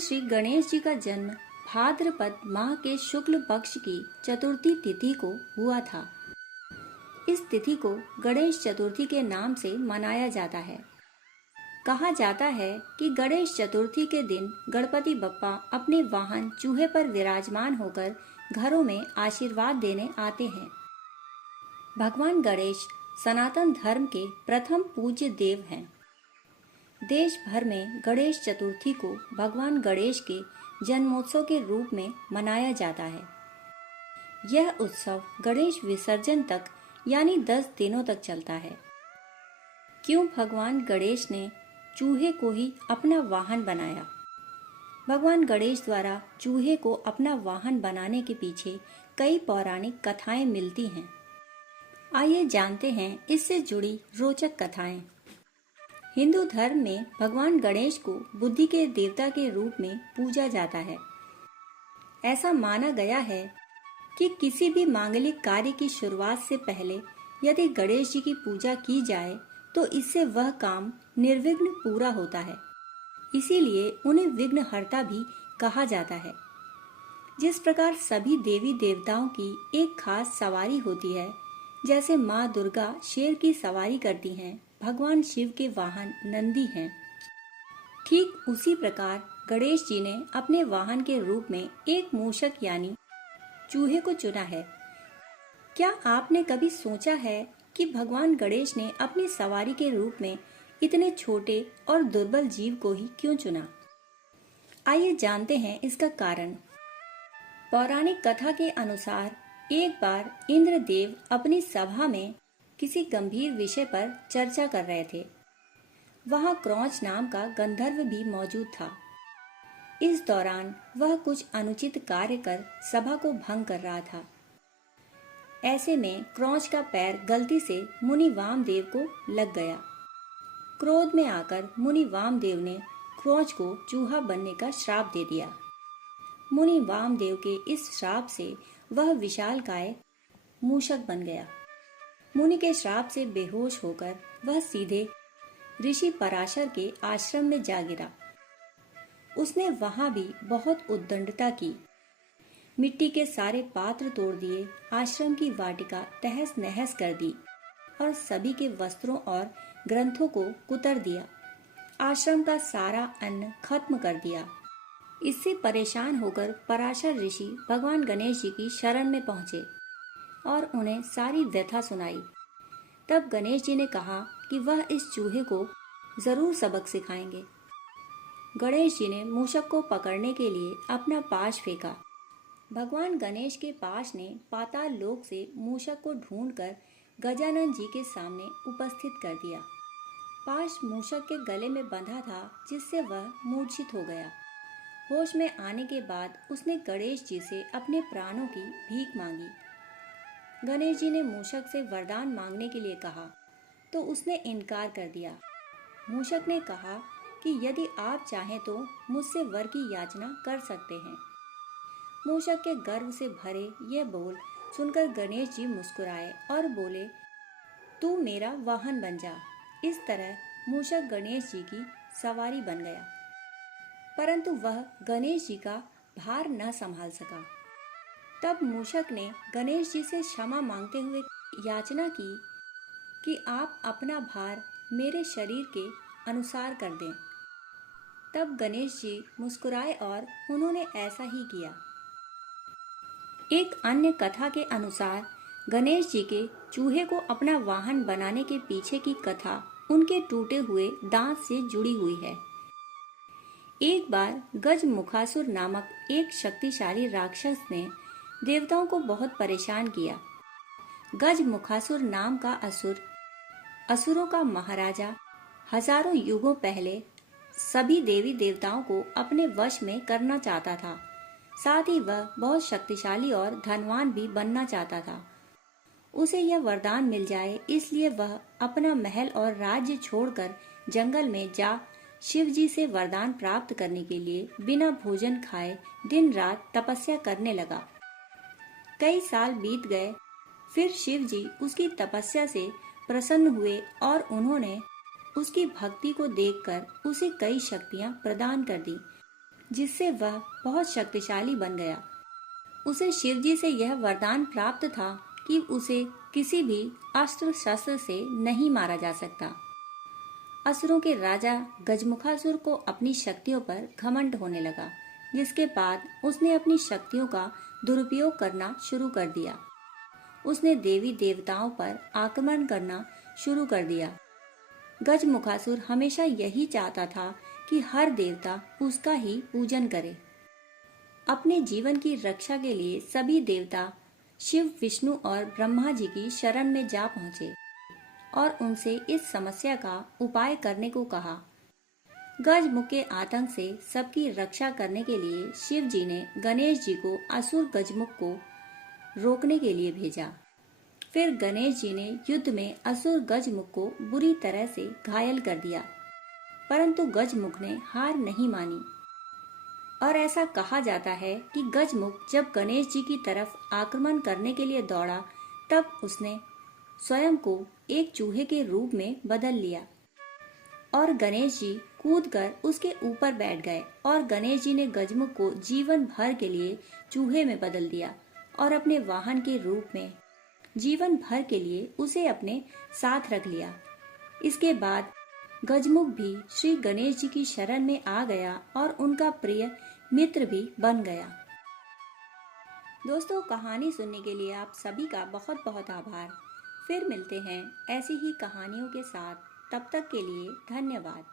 श्री गणेश जी का जन्म भाद्रपद माह के शुक्ल पक्ष की चतुर्थी तिथि को हुआ था। इस तिथि को गणेश चतुर्थी के नाम से मनाया जाता है। कहा जाता है कि गणेश चतुर्थी के दिन गणपति बप्पा अपने वाहन चूहे पर विराजमान होकर घरों में आशीर्वाद देने आते हैं। भगवान गणेश सनातन धर्म के प्रथम पूज्य देव हैं। देश भर में गणेश चतुर्थी को भगवान गणेश के जन्मोत्सव के रूप में मनाया जाता है। यह उत्सव गणेश विसर्जन तक यानी 10 दिनों तक चलता है। क्यों भगवान गणेश ने चूहे को ही अपना वाहन बनाया? भगवान गणेश द्वारा चूहे को अपना वाहन बनाने के पीछे कई पौराणिक कथाएं मिलती हैं। आइए जानते हैं इससे जुड़ी रोचक कथाएं। हिंदू धर्म में भगवान गणेश को बुद्धि के देवता के रूप में पूजा जाता है। ऐसा माना गया है कि किसी भी मांगलिक कार्य की शुरुआत से पहले यदि गणेश जी की पूजा की जाए तो इससे वह काम निर्विघ्न पूरा होता है। इसीलिए उन्हें विघ्नहर्ता भी कहा जाता है। जिस प्रकार सभी देवी देवताओं की एक खास सवारी होती है, जैसे माँ दुर्गा शेर की सवारी करती हैं, भगवान शिव के वाहन नंदी हैं। ठीक उसी प्रकार गणेश जी ने अपने वाहन के रूप में एक मूषक यानी चूहे को चुना है। क्या आपने कभी सोचा है कि भगवान गणेश ने अपनी सवारी के रूप में इतने छोटे और दुर्बल जीव को ही क्यों चुना? आइए जानते हैं इसका कारण। पौराणिक कथा के अनुसार एक बार इंद्रदेव अपनी सभा में किसी गंभीर विषय पर चर्चा कर रहे थे। वहां क्रौंच नाम का गंधर्व भी मौजूद था। इस दौरान वह कुछ अनुचित कार्य कर सभा को भंग कर रहा था। ऐसे में क्रौंच का पैर गलती से मुनि वामदेव को लग गया। क्रोध में आकर मुनि वामदेव ने क्रौंच को चूहा बनने का श्राप दे दिया। मुनि वामदेव के इस श्राप से वह विशालकाय मूषक बन गया। मुनि के श्राप से बेहोश होकर वह सीधे ऋषि पराशर के आश्रम में जा गिरा। उसने वहां भी बहुत उद्दंडता की। मिट्टी के सारे पात्र तोड़ दिए, आश्रम की वाटिका तहस नहस कर दी और सभी के वस्त्रों और ग्रंथों को कुतर दिया। आश्रम का सारा अन्न खत्म कर दिया। इससे परेशान होकर पराशर ऋषि भगवान गणेश जी की शरण में पहुंचे और उन्हें सारी व्यथा सुनाई। तब गणेश जी ने कहा कि वह इस चूहे को जरूर सबक सिखाएंगे। गणेश जी ने मूषक को पकड़ने के लिए अपना पाश फेंका। भगवान गणेश के पाश ने पाताल लोक से मूषक को ढूंढकर गजानन जी के सामने उपस्थित कर दिया। पाश मूषक के गले में बंधा था, जिससे वह मूर्छित हो गया। होश में आने के बाद उसने गणेश जी से अपने प्राणों की भीख मांगी। गणेश जी ने मूषक से वरदान मांगने के लिए कहा तो उसने इनकार कर दिया। मूषक ने कहा कि यदि आप चाहें तो मुझसे वर की याचना कर सकते हैं। मूषक के गर्व से भरे ये बोल सुनकर गणेश जी मुस्कुराए और बोले, तू मेरा वाहन बन जा। इस तरह मूषक गणेश जी की सवारी बन गया, परंतु वह गणेश जी का भार न संभाल सका। तब मूषक ने गणेश जी से क्षमा मांगते हुए याचना की कि आप अपना भार मेरे शरीर के अनुसार कर दें। तब गणेश जी मुस्कुराए और उन्होंने ऐसा ही किया। एक अन्य कथा के अनुसार गणेश जी के चूहे को अपना वाहन बनाने के पीछे की कथा उनके टूटे हुए दांत से जुड़ी हुई है। एक बार गजमुखासुर नामक एक शक्तिशाली राक्षस ने देवताओं को बहुत परेशान किया। गजमुखासुर नाम का असुर, असुरों का महाराजा, हजारों युगों पहले सभी देवी देवताओं को अपने वश में करना चाहता था। साथ ही वह बहुत शक्तिशाली और धनवान भी बनना चाहता था। उसे यह वरदान मिल जाए, इसलिए वह अपना महल और राज्य छोड़कर जंगल में जा शिव जी से वरदान प्राप्त करने के लिए बिना भोजन खाए दिन रात तपस्या करने लगा। कई साल बीत गए। फिर शिव जी उसकी तपस्या से प्रसन्न हुए और उन्होंने उसकी भक्ति को देखकर उसे कई शक्तियां प्रदान कर दी। जिससे वह बहुत शक्तिशाली बन गया। उसे शिवजी से यह वरदान प्राप्त था कि उसे किसी भी अस्त्र शस्त्र से नहीं मारा जा सकता। असुरों के राजा गजमुखासुर को अपनी शक्तियों पर घमंड होने लगा, जिसके बाद उसने अपनी शक्तियों का दुरुपयोग करना शुरू कर दिया। उसने देवी देवताओं पर आक्रमण करना शुरू कर दिया। गजमुखासुर हमेशा यही चाहता था कि हर देवता उसका ही पूजन करे। अपने जीवन की रक्षा के लिए सभी देवता शिव, विष्णु और ब्रह्मा जी की शरण में जा पहुंचे और उनसे इस समस्या का उपाय करने को कहा। गजमुख के आतंक से सबकी रक्षा करने के लिए शिव जी ने गणेश जी को असुर गजमुख को रोकने के लिए भेजा। फिर गणेश जी ने युद्ध में असुर गजमुख को बुरी तरह से घायल कर दिया, परंतु गजमुख ने हार नहीं मानी और ऐसा कहा जाता है कि गजमुख जब गणेश जी की तरफ आक्रमण करने के लिए दौड़ा, तब उसने स्वयं को एक चूहे के रूप में बदल लिया और गणेश जी कूदकर उसके ऊपर बैठ गए और गणेश जी ने गजमुख को जीवन भर के लिए चूहे में बदल दिया और अपने वाहन के रूप में जीवन भर के लिए उसे अपने साथ रख लिया। इसके बाद गजमुख भी श्री गणेश जी की शरण में आ गया और उनका प्रिय मित्र भी बन गया। दोस्तों, कहानी सुनने के लिए आप सभी का बहुत बहुत आभार। फिर मिलते हैं ऐसी ही कहानियों के साथ। तब तक के लिए धन्यवाद।